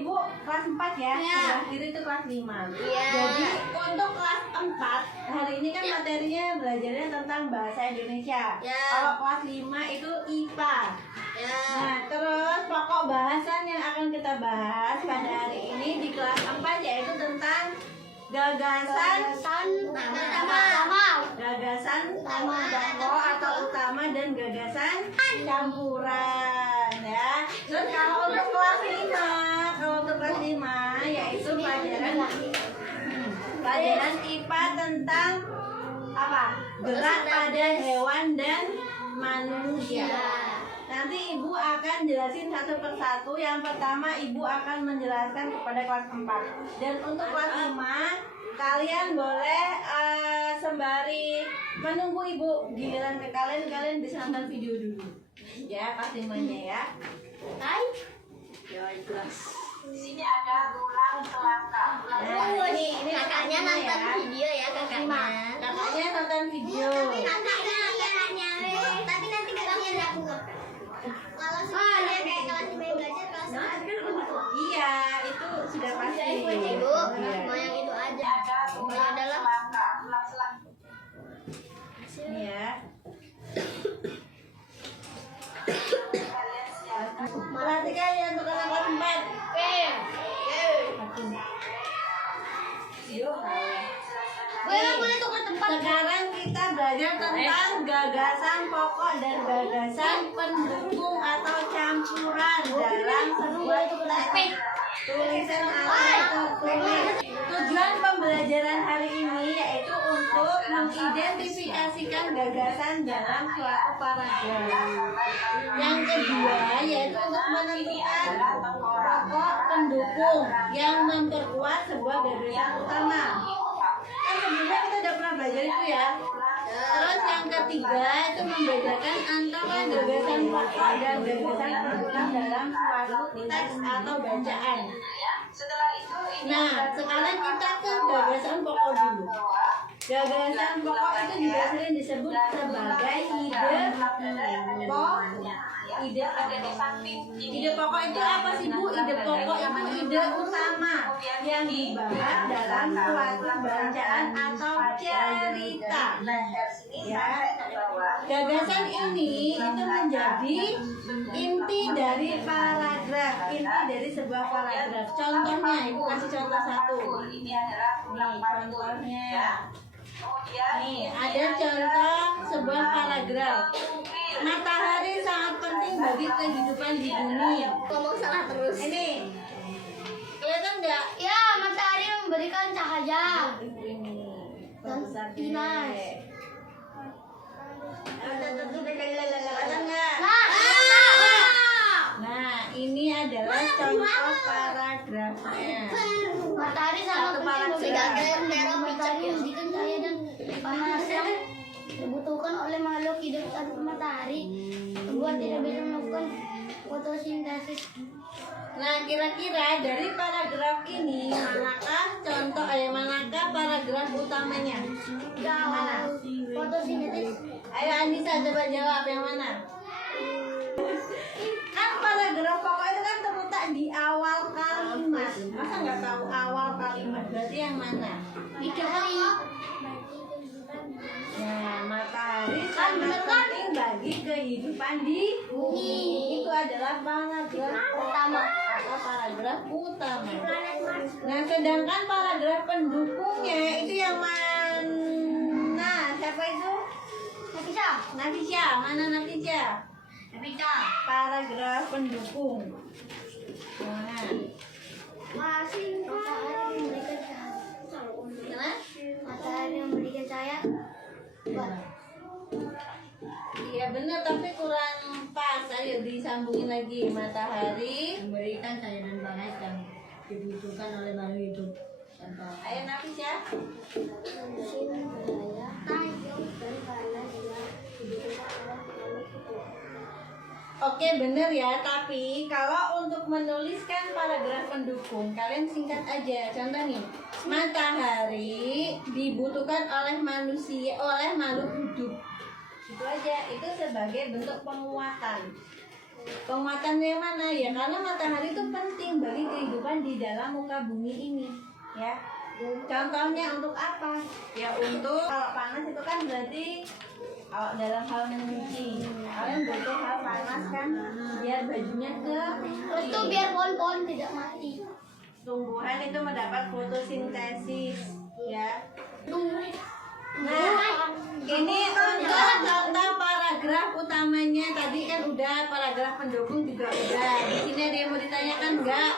Ibu kelas 4 ya? Sebelah kiri itu kelas 5. Jadi untuk kelas 4 hari ini kan materinya belajarnya tentang bahasa Indonesia. Kalau kelas 5 itu IPA. Nah, terus pokok bahasan yang akan kita bahas pada hari ini di kelas 4 yaitu tentang gagasan pokok atau utama dan gagasan campuran ya. Terus kalau untuk kelas 5 yaitu pelajaran IPA tentang apa? Gerak pada hewan dan manusia. Nanti Ibu akan jelasin satu persatu. Yang pertama Ibu akan menjelaskan kepada kelas 4. Dan untuk kelas 5 kalian boleh sembari menunggu Ibu giliran ke kalian bisa nonton video dulu. Ya, kelas 5-nya ya. Hai. Ya, kelas. Di sini ada tulang selangkah. Ini kakaknya nonton ya. video ya kakaknya. Kakaknya nonton video. Tapi nanti kakaknya aku. Kalau semuanya kayak kelas 5 belajar kelas 4. Iya, itu sudah pasti. Ibu, mau yang itu aja. Kalau adalah ini ya. Perhatikan ya untuk anak kelas 4. Boleh tukar tempat. Sekarang kita belajar tentang gagasan pokok dan gagasan pendukung atau campuran dalam sebuah tulisan atau tertulis. Tujuan pembelajaran hari ini yaitu untuk mengidentifikasikan gagasan dalam suatu paragraf. Yang kedua yaitu untuk menentukan pokok pendukung yang memperkuat sebuah gagasan utama. Kan sebelumnya kita udah pernah belajar itu ya. Terus yang ketiga itu membedakan antara gagasan pokok dan gagasan pendukung dalam suatu teks atau bacaan. Nah, sekarang kita ke gagasan pokok dulu. Gagasan pokok itu juga sering disebut sebagai ide pokok itu apa sih Bu? Ide pokok itu ide utama yang dibahas dalam suatu bacaan atau cerita. Ya. Gagasan ini itu menjadi inti dari paragraf, inti dari sebuah paragraf. Contohnya, Ibu kasih contoh satu. Nih contohnya. Nih ada contoh sebuah paragraf. Matahari sangat penting bagi kehidupan di bumi. Ngomong salah terus. Ini kelihatan nggak? Ya, matahari memberikan cahaya dan sinar. Nah, ini adalah contoh paragrafnya. Matahari sangat penting memberikan cahaya dan panas yang dibutuhkan oleh makhluk hidup tanpa matahari. Membuat tidak bisa melakukan fotosintesis. Nah, kira-kira dari paragraf ini manakah paragraf utamanya? Mana? Fotosintesis. Ayo Anissa coba jawab yang mana? Kan paragraf pokok itu kan terletak di awal kalimat. Masa nggak tahu awal kalimat? Berarti yang mana? Nah, matahari sangat penting bagi kehidupan di bumi. Itu adalah paragraf utama atau paragraf utama. Nah, sedangkan paragraf pendukungnya itu yang mana? Siapa itu? Nafisya. Mana Nafisya? Paragraf pendukung. Nah. Matahari memberikan cahaya. Iya benar, tapi kurang pas. Ayo disambungin lagi. Matahari Memberikan cahaya dan panas yang dibutuhkan oleh makhluk hidup. Ayo Nafis ya. Oke bener ya, tapi kalau untuk menuliskan paragraf pendukung kalian singkat aja. Contoh nih, matahari dibutuhkan oleh manusia, oleh makhluk hidup. Itu aja, itu sebagai bentuk penguatan. Penguatan yang mana? Ya karena matahari itu penting bagi kehidupan di dalam muka bumi ini, ya. Contohnya untuk apa? Ya untuk kalau panas itu kan berarti dalam hal menyuci. Kalian butuh hal panas kan biar bajunya Terus tuh biar pohon-pohon tidak mati. tumbuhan itu mendapat fotosintesis, ya. Nah, ini contoh paragraf utamanya tadi kan udah, paragraf pendukung juga udah. Di sini ada yang mau ditanyakan enggak?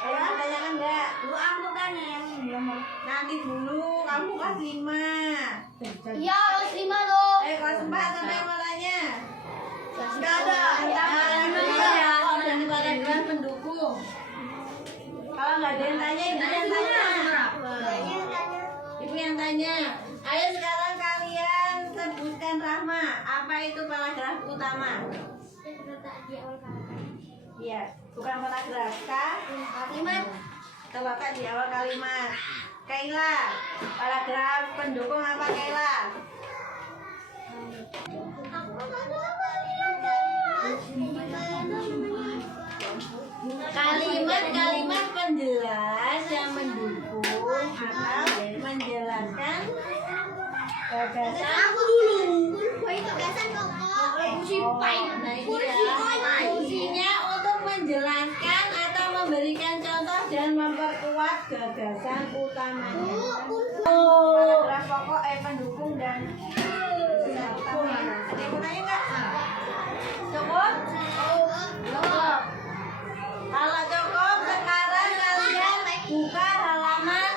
Ayo tanyakan enggak? Lu aku kan yang belum. Nanti dulu, kamu kelas 5. Iya, kelas 5 loh. Kelas 4 sampai yang mau tanya. Enggak ada. Ya, dari paragraf pendukung. Kalau nggak ada yang tanya, ibu yang tanya. Ibu yang tanya. Ayo sekarang kalian sebutkan Rahma. Apa itu paragraf utama? Iya, bukan paragraf. Kalimat. Coba Kak di awal kalimat. Kaila, paragraf pendukung apa Kaila? Kalimat-kalimat penjelas yang mendukung atau menjelaskan gagasan. Aku dulu. Gagasan pokok. Nah ini ya, fungsinya untuk menjelaskan atau memberikan contoh dan memperkuat gagasan utamanya. Paragraf pokok pendukung dan gagasan utamanya. Ada yang mau nanya nggak? Cukup? Cukup. Kalau cukup, sekarang kalian buka halaman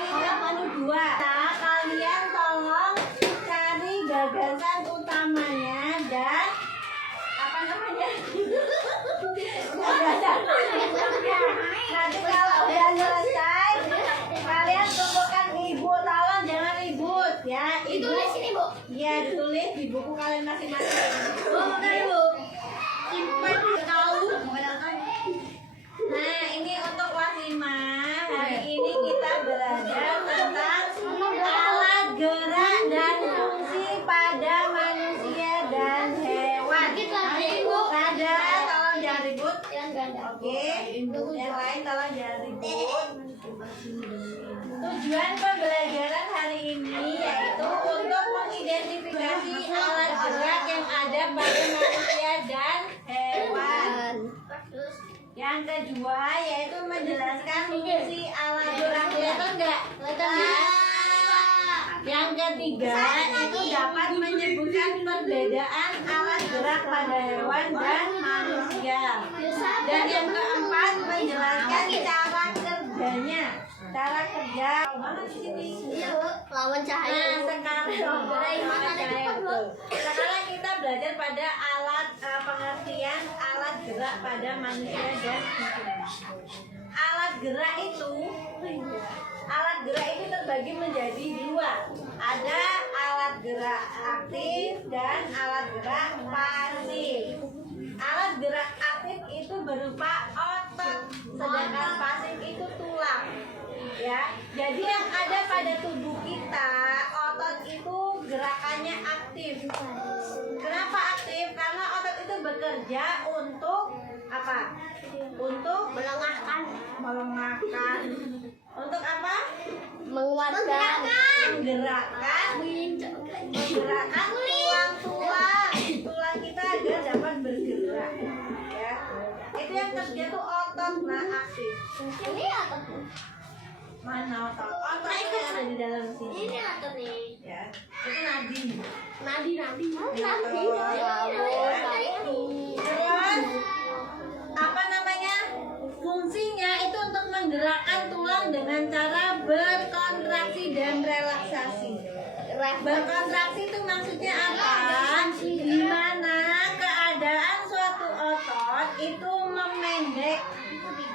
52. Nah, kalian tolong cari gagasan utamanya dan apa namanya? Gagasan pendukungnya. Nanti kalau udah selesai, kalian kumpulkan ibu, tolong jangan ribut ya. Ibu Ditulis ini, Bu. Iya, ditulis di buku kalian masing-masing. Makasih, Bu. Nah, ini untuk wasimah. Hari ini kita belajar tentang alat gerak dan fungsi pada manusia dan hewan. Ada, tolong jangan ribut. Oke, yang lain tolong jangan ribut. Tujuan pembelajaran hari ini yaitu untuk mengidentifikasi alat gerak yang ada pada manusia dan hewan. Yang kedua yaitu menjelaskan fungsi alat gerak. Kelihatan enggak? Yang ketiga itu dapat menyebutkan perbedaan alat gerak pada hewan dan manusia. Dan yang keempat menjelaskan cara kerjanya. Cara kerja mana di sini? Lawan cahaya. Sekarang kita belajar pada alat pengertian alat gerak pada manusia dan hewan. Alat gerak itu terbagi menjadi dua. Ada alat gerak aktif dan alat gerak pasif. Alat gerak aktif itu berupa otot, sedangkan pasif itu tulang. Ya, jadi yang ada pada tubuh kita, otot itu gerakannya aktif. Kenapa aktif? Karena otot itu bekerja untuk apa? Untuk melengahkan. Untuk apa? Menguatkan. Menggerakkan tulang kita agar dapat bergerak. Ya, itu yang kerja tuh otot, nah aktif. Ini apa? Mana otot? Ototnya ada di dalam sini. Ini apa nih? Ya, itu nadi. Nadi. Terus apa namanya? Fungsinya itu untuk menggerakkan tulang dengan cara berkontraksi dan relaksasi. Berkontraksi itu maksudnya apa? Di mana keadaan suatu otot itu memendek,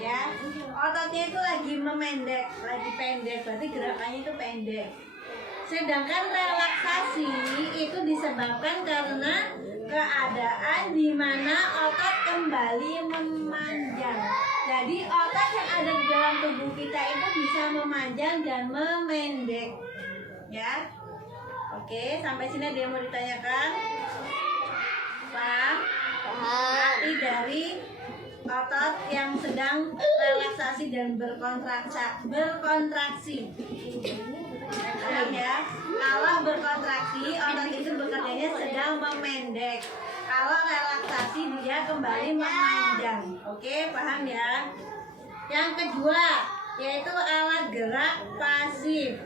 ya. Ototnya itu lagi memendek, lagi pendek, berarti gerakannya itu pendek. Sedangkan relaksasi itu disebabkan karena keadaan di mana otot kembali memanjang. Jadi otot yang ada di dalam tubuh kita itu bisa memanjang dan memendek. Ya. Oke. Oke, sampai sini ada yang mau ditanyakan? Paham? Paham. Arti dari otot yang sedang relaksasi dan berkontraksi. Paham ya? Kalau berkontraksi, otot itu bekerjanya sedang memendek. Kalau relaksasi, dia kembali memanjang. Oke, paham ya? Yang kedua, yaitu alat gerak pasif.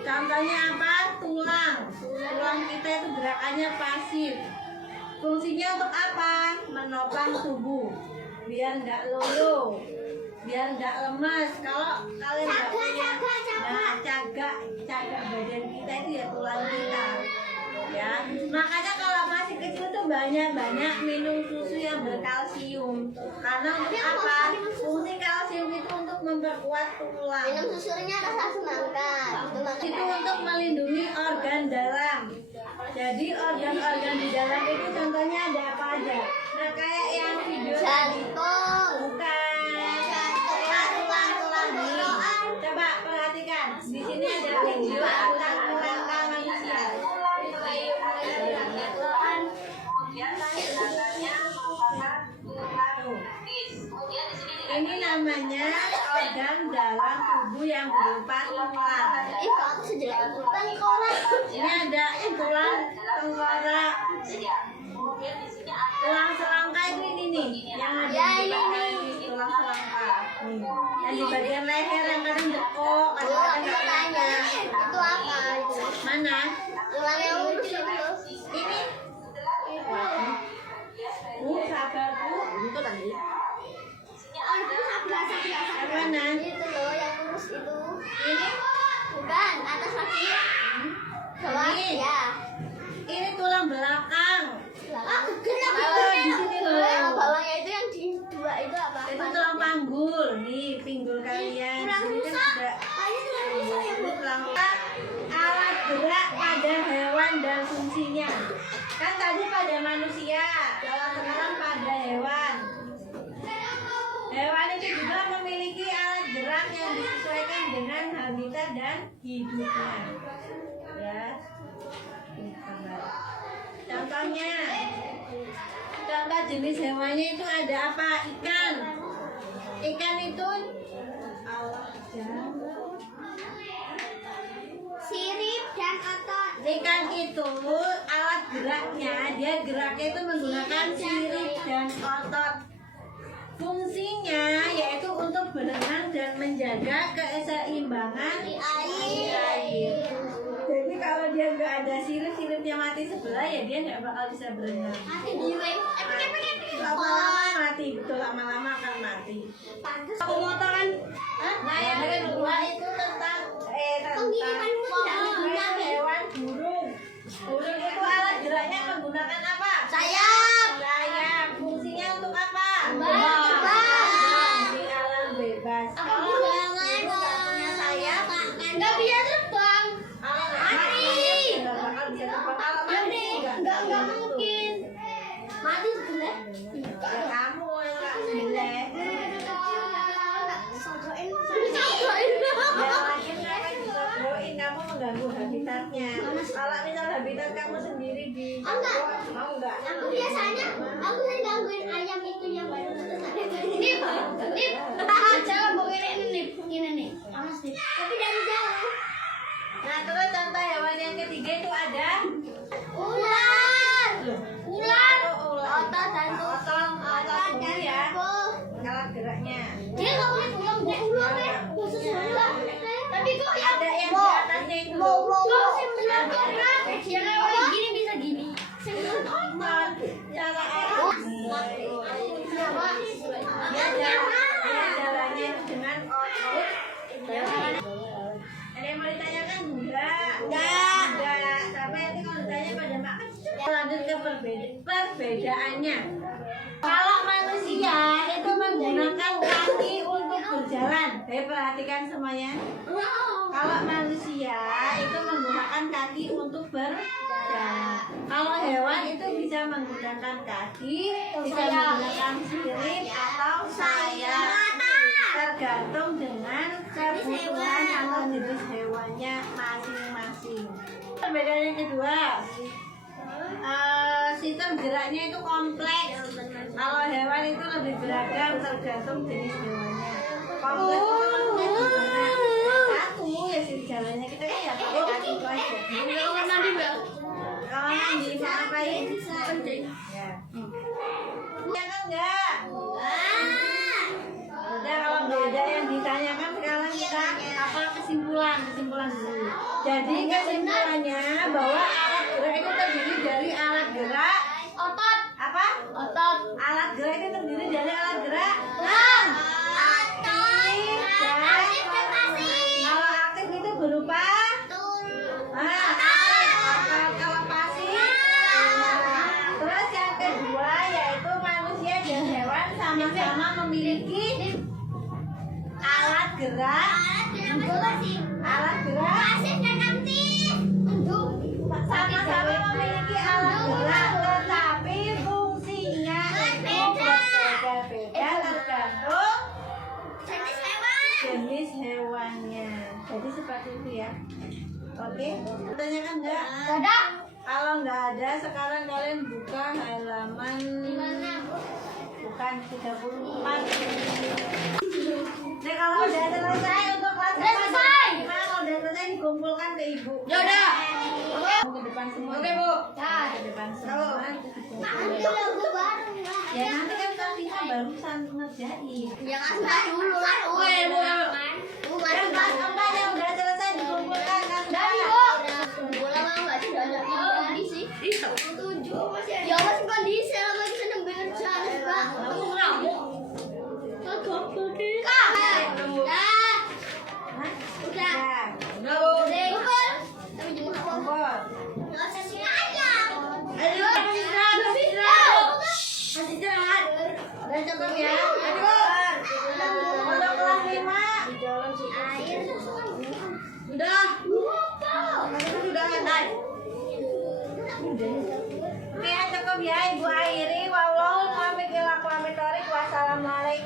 Contohnya apa? Tulang. Tulang kita itu gerakannya pasif. Fungsinya untuk apa? Menopang tubuh, biar nggak loyo, biar nggak lemas. Kalau kalian nggak punya, nah cagak badan kita itu ya tulang kita. Ya, makanya kalau masih kecil tuh banyak minum susu yang berkalsium. Karena untuk apa? Fungsi kalsium itu untuk memperkuat tulang. Minum susunya rasa semangka. Itu untuk melindungi organ dalam. Jadi organ-organ di dalam itu contohnya ada apa aja? Nah kayak yang video tadi. Jantung. Bukan. Tulang nih. Coba perhatikan. Di sini ada video tentang tulang manusia. Ini namanya organ dalam tubuh yang berupa tulang. Kok aku sejelek itu tengkorak. Ini ada tulang tengkorak. Tulang selangka itu ini nih, yang ada Ya, di ini. tulang selangka. Nih, yang di bagian leher yang kadang dekok, kadang-kadang nggak Tanya, kelihatan. itu apa itu? Mana? Tulang yang lurus itu. Ini. Sabar Bu. Itu tadi. Oh, itu biasa. Yang mana? Itu loh yang lurus itu. Ini. Bukan, atas lagi. Bawah, Ini. ya. Ini tulang belakang. Kenapa? Oh, di sini loh. Yang bawahnya itu yang di dua itu apa? Itu tulang panggul. Nih, pinggul kalian. Kurang Ini kan rusak. ada Kayaknya tulang rusak ya, Bu. tulang alat gerak pada hewan dan fungsinya. Kan tadi pada manusia, kalau sekarang pada hewan. Hewan itu juga memiliki alat gerak yang disesuaikan dengan habitat dan hidupnya. Ya. Contohnya, contoh jenis hewannya itu ada apa? Ikan. Ikan itu Sirip dan otot. ikan itu alat geraknya, dia geraknya itu menggunakan sirip dan otot. Fungsinya yaitu untuk berenang dan menjaga keseimbangan air. Jadi kalau dia nggak ada siripnya mati sebelah ya dia nggak bakal bisa berenang. Lama-lama mati, betul lama-lama akan mati. Pemotongan, nah yang kedua itu tentang hewan burung. Burung itu alat geraknya menggunakan apa? Sayap. Sayap. Fungsinya untuk apa? Terbang. Di alam bebas. Apa Kalau jangan burung nggak punya sayap, nggak bisa terbang. kalau nggak Mati. nggak bakal bisa terbang. Kalau mati Nggak mungkin. Mati sebelah. Ya kamu yang nggak boleh. Ya lagi kenapa disodoin, kamu mengganggu habitatnya. Kalau misal habitat kamu sendiri di mau nggak? Aku biasanya gangguin ayam itu yang baru nip. Jangan bawa ini nih. Panas nih. Tapi dari jauh. Nah terus contoh hewan yang ketiga itu ada Ular. Ular. otot dan otot ya, alat geraknya. Dia nggak boleh pulang. Ular ya. Khusus ular. Tapi kok ya Ada yang di atasnya itu. Kok simpenan orang? Dia kayak gini bisa gini. Otot, cara dia jalannya itu dengan otot. Ada yang mau ditanyakan? Enggak. Sampai nanti kalau ditanya pada makan. Lanjut ke perbedaannya. Kalau manusia itu menggunakan kaki untuk berjalan. Perhatikan semuanya. Kalau manusia itu menggunakan kaki untuk berjalan. Kalau hewan itu bisa menggunakan kaki, bisa menggunakan sirip atau sayap. Tergantung dengan kebutuhan atau jenis hewannya masing-masing. Perbedaan yang kedua, sistem geraknya itu kompleks. Kalau hewan itu lebih beragam tergantung jenis hewannya. Kompleks itu maksudnya gimana? Satu ya sih jalannya kita kan ya pakai kaki itu aja. Kalau nanti mau ngapain? Penting. Ya. Ya kan enggak? Udah kalau nggak ada yang ditanyakan sekarang kita apa kesimpulan dulu. Jadi kesimpulannya bahwa alat gerak itu terdiri dari alat gerak Otot. apa? Otot. Alat gerak itu terdiri dari alat gerak Tulang. aktif dan kalau aktif itu berupa kalau pasif. Terus yang kedua yaitu manusia dan hewan sama-sama memiliki alat gerak sama-sama memiliki alat gerak tetapi fungsinya itu berbeda-beda tergantung jenis hewannya. Jadi seperti itu ya. Oke, pertanyaan enggak? Ada. Kalau nggak ada, sekarang kalian buka halaman bukan 34. Nah, kalau udah selesai untuk kelas Udah selesai. gimana kalau udah selesai dikumpulkan ke ibu? Ya udah. Ke depan semua. Oke, Bu. Ke depan semua. Ya nanti kan kita barusan ngerjain. Jangan dulu lah. Yang kelas 4 yang udah selesai dikumpulkan kan? Bola mau nggak sih? Kondisi. Ya masih kondisi lama kita nembelin jalan Pak. Aku ngamuk. Kak. Udah. Udah. Tapi cuma Kumpul. nggak usah sini aja. Ayo, masih istirahat. Dan cukup ya. Untuk kelas 5. Air. Udah. Sudah handai. Oke, cukup ya Ibu Airi. Wassalamualaikum warahmatullahi wabarakatuh.